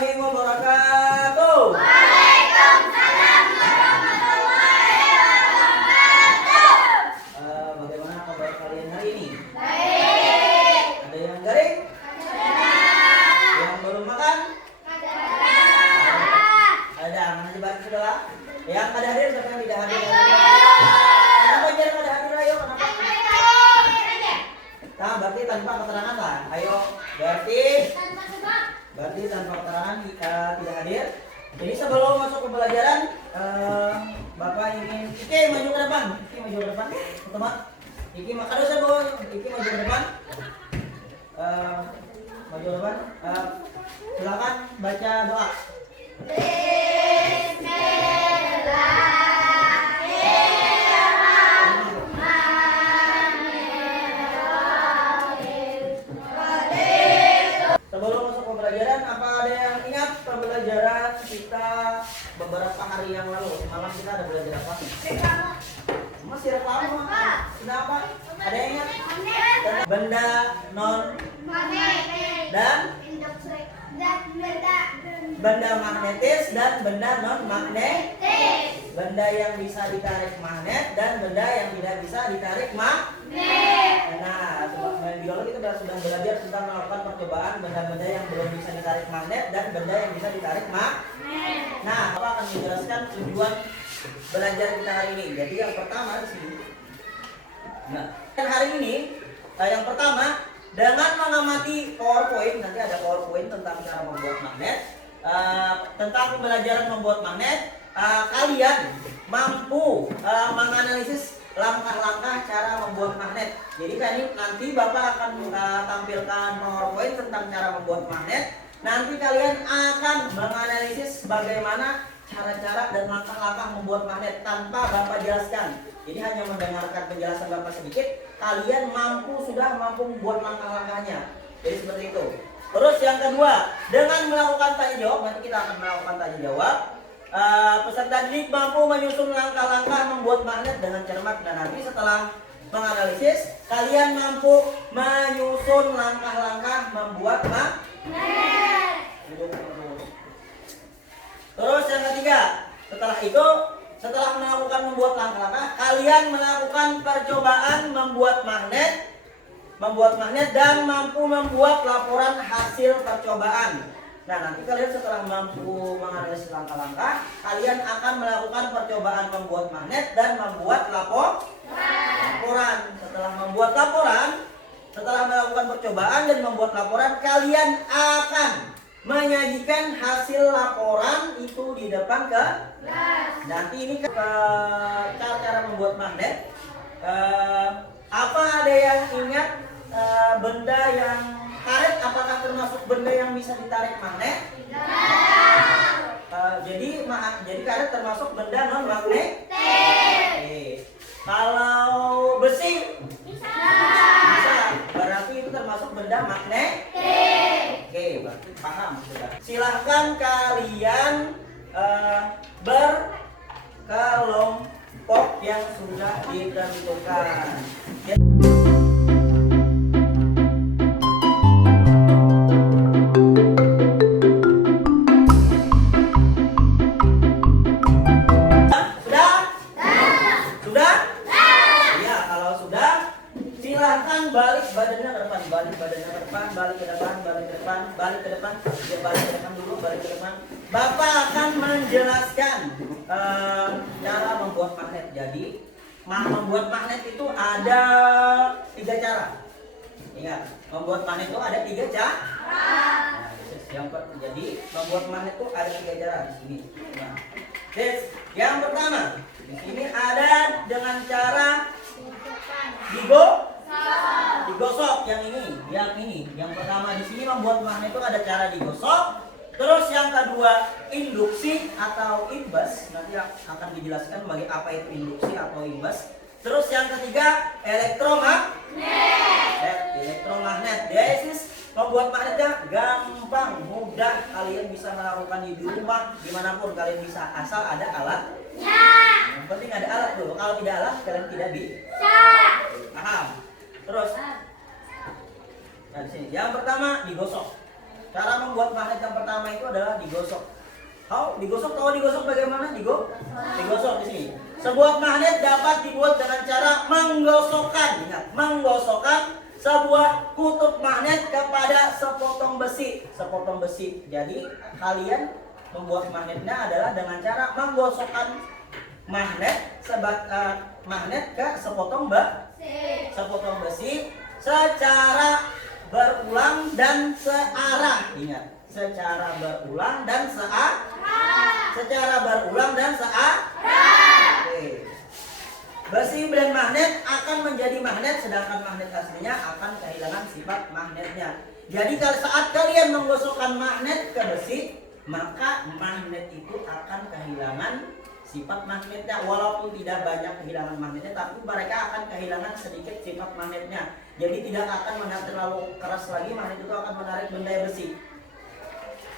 warahmatullahi wabarakatuh. Waalaikumsalam warahmatullahi wabarakatuh. Bagaimana kabar kalian hari ini? Baik. Ada yang garing? Ada. Yang belum makan? Ada. Ada. Mana coba saudara? Yang ada hadir siapa yang tidak hadir? Ayo. Kenapa jarang ada hadir? Ayo, kenapa? Nah, berarti tanpa keterangan lah. Ayo, berarti tanpa keterangan tidak hadir. Jadi sebelum masuk ke pelajaran, Bapak ingin Iki maju ke depan. Iki maju ke depan, teman. Iki makan dosa bos. Iki maju ke depan. Maju ke depan. Silakan baca doa. Sebelum masuk ke pelajaran, apa ada yang ingat pembelajaran kita beberapa hari yang lalu? Semalam kita ada belajar apa? Masih reklama. Kenapa? Ada yang ingat? Benda non dan benda magnetis dan benda non magnetis. Benda yang bisa ditarik magnet dan benda yang tidak bisa ditarik magnet. Nah, di lalu kita sudah belajar tentang melakukan percobaan benda-benda yang belum bisa ditarik magnet dan benda yang bisa ditarik magnet. Nah, Bapak akan menjelaskan tujuan belajar kita hari ini. Jadi yang pertama di sini. Nah, dan hari ini yang pertama dengan mengamati PowerPoint, nanti ada PowerPoint tentang cara membuat magnet, tentang pembelajaran membuat magnet, kalian mampu menganalisis langkah-langkah cara membuat magnet. Jadi nanti Bapak akan tampilkan PowerPoint tentang cara membuat magnet. Nanti kalian akan menganalisis bagaimana cara-cara dan langkah-langkah membuat magnet tanpa Bapak jelaskan. Jadi hanya mendengarkan penjelasan Bapak sedikit, kalian sudah mampu membuat langkah-langkahnya. Jadi seperti itu. Terus yang kedua, dengan melakukan tanya jawab, nanti kita akan melakukan tanya jawab. Peserta didik mampu menyusun langkah-langkah membuat magnet dengan cermat, dan nanti setelah menganalisis, kalian mampu menyusun langkah-langkah membuat magnet. Terus yang ketiga, setelah melakukan membuat langkah-langkah, kalian melakukan percobaan membuat magnet dan mampu membuat laporan hasil percobaan. Nah, nanti kalian setelah mampu menganalisis langkah-langkah, kalian akan melakukan percobaan membuat magnet dan membuat laporan. Setelah melakukan percobaan dan membuat laporan, kalian akan menyajikan hasil laporan itu di depan kelas. Nanti ini cara membuat magnet. Apa ada yang ingat benda yang karet? Apakah termasuk benda yang bisa ditarik magnet? Jadi karet termasuk benda non magnetis. Kalau besi bisa. Berarti itu termasuk benda magnetis. Oke, berarti paham sudah. Silahkan kalian berkelompok yang sudah ditentukan. Balik badannya ke depan, balik ke depan. Bapak akan menjelaskan cara membuat magnet. Jadi membuat magnet itu ada 3 cara. Ingat, membuat magnet itu ada 3 cara. Jadi membuat magnet itu ada 3 cara di sini. Nah, yang pertama di sini ada dengan cara digosok. Yang pertama di sini membuat magnet itu ada cara digosok. Terus yang kedua induksi atau imbas, nanti akan dijelaskan bagi apa itu induksi atau imbas. Terus yang ketiga elektromagnet. Membuat magnetnya gampang, mudah, kalian bisa melakukan di rumah dimanapun kalian bisa, asal ada alatnya. Yang penting ada alat dulu. Kalau tidak alat kalian tidak bisa. Paham? Terus, nah di sini yang pertama digosok. Cara membuat magnet yang pertama itu adalah digosok. Digosok, tahu digosok bagaimana? Digosok di sini. Sebuah magnet dapat dibuat dengan cara menggosokkan. Ingat, menggosokkan sebuah kutub magnet kepada sepotong besi. Sepotong besi. Jadi kalian membuat magnetnya adalah dengan cara menggosokkan magnet ke sepotong besi secara berulang dan searah. Ingat, secara berulang dan searah. Oke. Besi dan magnet akan menjadi magnet, sedangkan magnet aslinya akan kehilangan sifat magnetnya. Jadi saat kalian menggosokkan magnet ke besi, maka magnet itu akan kehilangan sifat magnetnya. Walaupun tidak banyak kehilangan magnetnya, tapi mereka akan kehilangan sedikit sifat magnetnya. Jadi tidak akan menarik terlalu keras lagi, magnet itu akan menarik benda besi.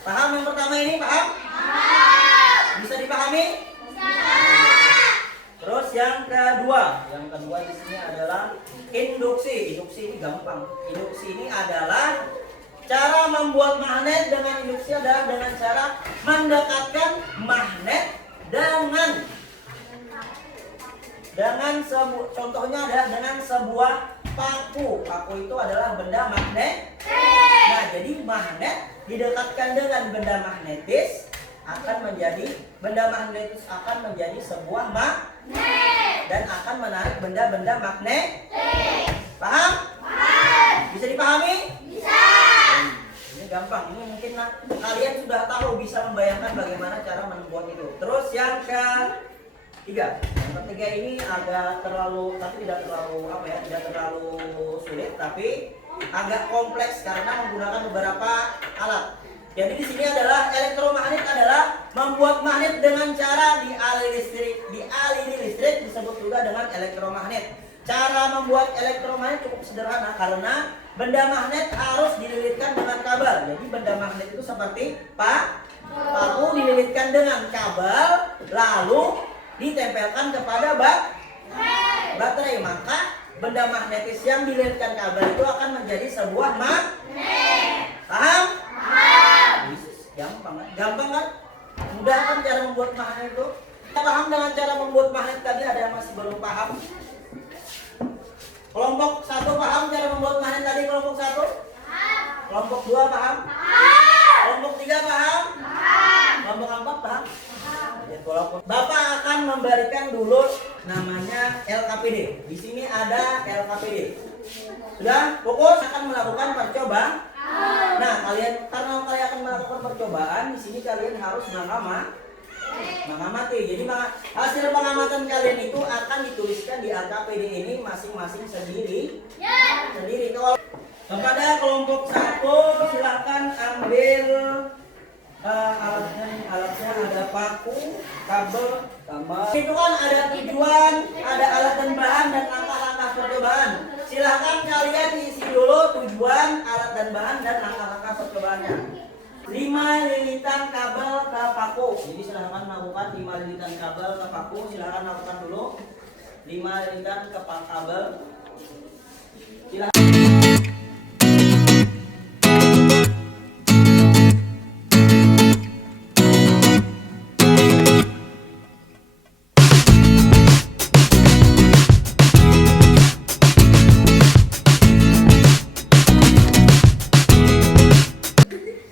Paham yang pertama ini? Paham? Bisa dipahami? Terus yang kedua di sini adalah induksi. Induksi ini gampang. Induksi ini adalah cara membuat magnet. Dengan induksi adalah dengan cara mendekatkan magnet contohnya adalah dengan sebuah paku. Paku itu adalah benda magnet. Nah, jadi magnet didekatkan dengan benda magnetis akan menjadi sebuah magnet dan akan menarik benda-benda magnet. Paham? Bisa dipahami? Bisa. Ini gampang. Ini mungkin kalian sudah tahu, bisa membayangkan bagaimana cara membuat itu. Terus yang ketiga. Yang ketiga ini agak tidak terlalu sulit, tapi agak kompleks karena menggunakan beberapa alat. Jadi di sini adalah elektromagnet adalah membuat magnet dengan cara dialiri listrik disebut juga dengan elektromagnet. Cara membuat elektromagnet cukup sederhana karena benda magnet harus dililitkan dengan kabel. Jadi benda magnet itu seperti paku dililitkan dengan kabel lalu ditempelkan kepada baterai. Maka benda magnetis yang dililitkan kabel itu akan menjadi sebuah magnet. Paham? Gampang kan? Mudah kan cara membuat magnet itu? Kita paham dengan cara membuat magnet tadi, ada yang masih belum paham? Kelompok 1 paham cara membuat magnet tadi? Kelompok 1? Paham. Kelompok 2 paham? Paham. Kelompok 3 paham? Paham. Kelompok 4 paham? Paham. Bapak akan memberikan dulu namanya LKPD. Di sini ada LKPD. Sudah? Fokus akan melakukan percobaan. Nah, karena kalian akan melakukan percobaan, di sini kalian harus mengamati. Jadi hasil pengamatan kalian itu akan dituliskan di LKPD ini masing-masing sendiri. Kalau kepada kelompok 1 silahkan ambil alatnya ada paku, kabel, tambah. Itu kan ada tujuan, ada alat dan bahan dan langkah-langkah percobaan. Silahkan kalian isi dulu tujuan, alat dan bahan dan langkah-langkah percobaannya. 5 lilitan kabel ke paku. Jadi silahkan melakukan 5 lilitan kabel ke paku. Silahkan lakukan dulu 5 lilitan ke kabel. Silahkan.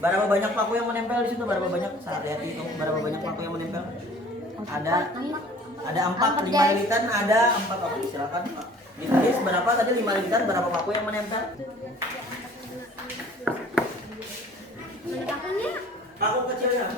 Berapa banyak paku yang menempel di situ? Berapa banyak? Saat lihat itu, berapa banyak paku yang menempel? Ada 4, 5 lilitan ada 4 paku. Silakan Pak. Ditulis berapa tadi 5 lilitan, berapa paku yang menempel? Paku kecilnya.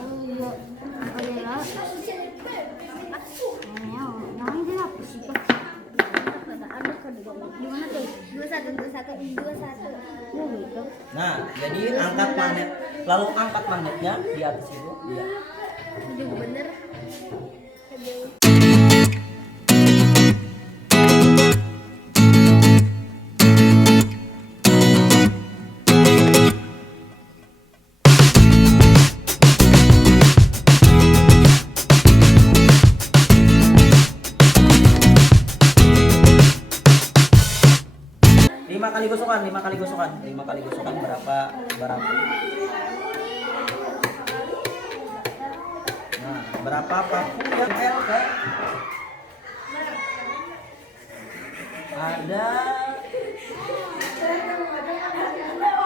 Nah, jadi angkat magnet, lalu angkat magnetnya di atas itu. Iya. Bener. Lima kali gosokan berapa berapa paku yang nempel ke? Ada.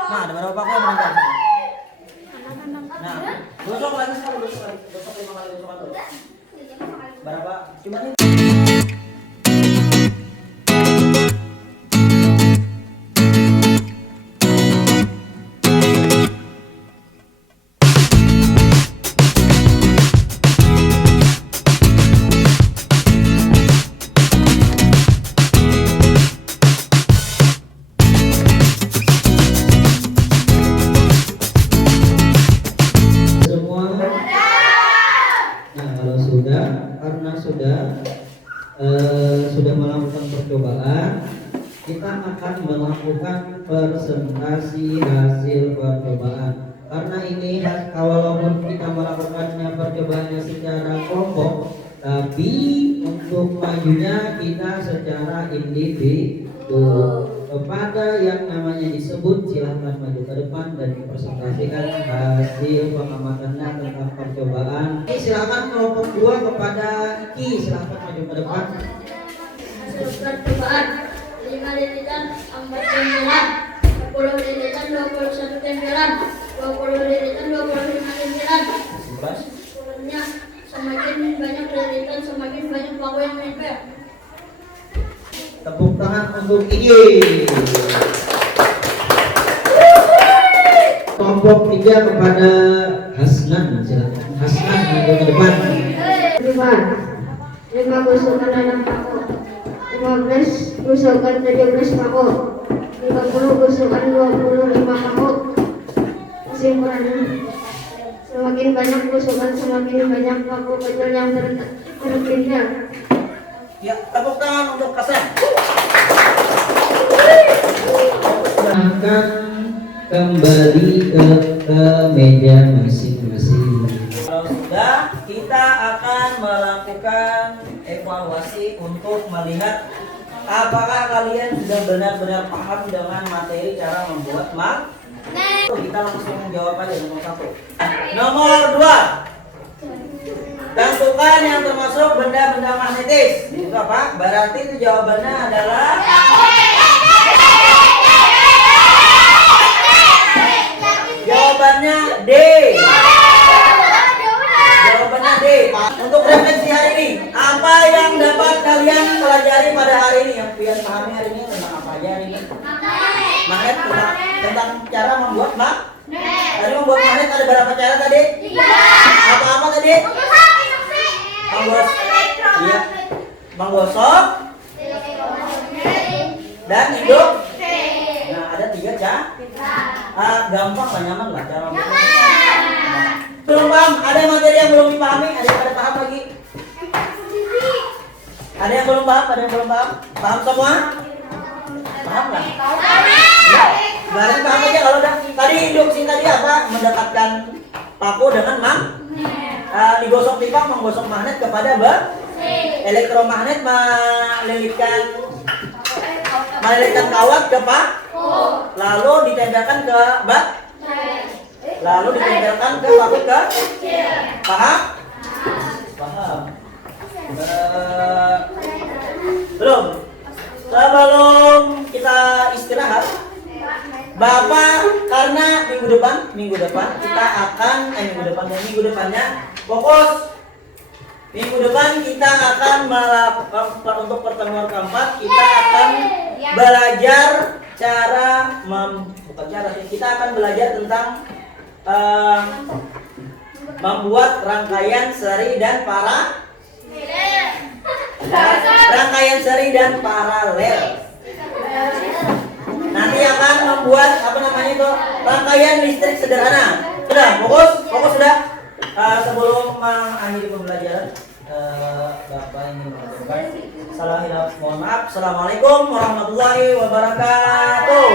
Nah, ada berapa paku yang menempel? Nah, gosok lagi sekali, gosok 5 kali gosokan dulu. Berapa? Cuma ini. Sudah melakukan percobaan, kita akan melakukan presentasi hasil percobaan. Karena ini walaupun kita melakukannya percobaannya secara kelompok, tapi untuk majunya kita secara individu. Kepada yang namanya disebut silahkan maju ke depan dan presentasikan hasil pengamatannya tentang percobaan. Silahkan kelompok 2 kepada Iki, silahkan maju ke depan. Hasil percobaan 5 lilitan 4 tempelan, 10 lilitan 21 tempelan, 20 lilitan 25 tempelan. Sebenarnya semakin banyak lilitan semakin banyak paku yang menempel. Tepuk tangan untuk Iki. Kelompok 3 kepada Hasnan, silakan. Hasnan maju ke depan. 5 gusukan 6 paku, 15 gusukan 17 paku, 50 gusukan 25 paku. Kesimpulannya, semakin banyak gusukan semakin banyak paku kecil yang tertinggal. Ya, tepuk tangan untuk Kasen. Akan kembali ke meja masing-masing. Kalau sudah, kita akan melakukan evaluasi untuk melihat apakah kalian sudah benar-benar paham dengan materi cara membuat magnet. Kita langsung jawab aja nomor 1. Nomor 2. Tentukan yang termasuk benda-benda magnetis. Itu apa? Berarti itu jawabannya adalah jawabannya D. Jawabannya D. Untuk refleksi hari ini, apa yang dapat kalian pelajari pada hari ini? Yang kalian pahami hari ini tentang apa aja hari ini? Magnet, tentang cara membuat magnet. Tadi membuat magnet ada berapa cara tadi? 3. Apa-apa tadi? Iya. Menggosok dan hidup. Nah, ada 3 cara. Gampang lah, nyaman lah cara membuat. Belum paham? Ada materi yang belum dipahami? Ada yang pada paham lagi? Ada yang belum paham? Ada yang belum paham? Paham semua? Paham lah? Ya, berarti paham aja kalau udah. Tadi induksi tadi apa? Mendekatkan paku dengan digosok pipa menggosok magnet kepada elektromagnet melilitkan kawat ke paku, lalu ditempelkan ke lalu ditempelkan ke paku ke paham? Paham. Belum. Sebelum kita istirahat, Bapak, karena minggu depan kita akan minggu depannya fokus. Minggu depan kita akan melakukan untuk pertemuan keempat, kita akan belajar kita akan belajar tentang membuat rangkaian seri dan paralel. Nanti akan membuat rangkaian listrik sederhana. Sudah, fokus sudah. Sebelum mengakhiri pembelajaran, Bapak ingin mengucapkan salam hilaf, mohon maaf. Assalamualaikum warahmatullahi wabarakatuh.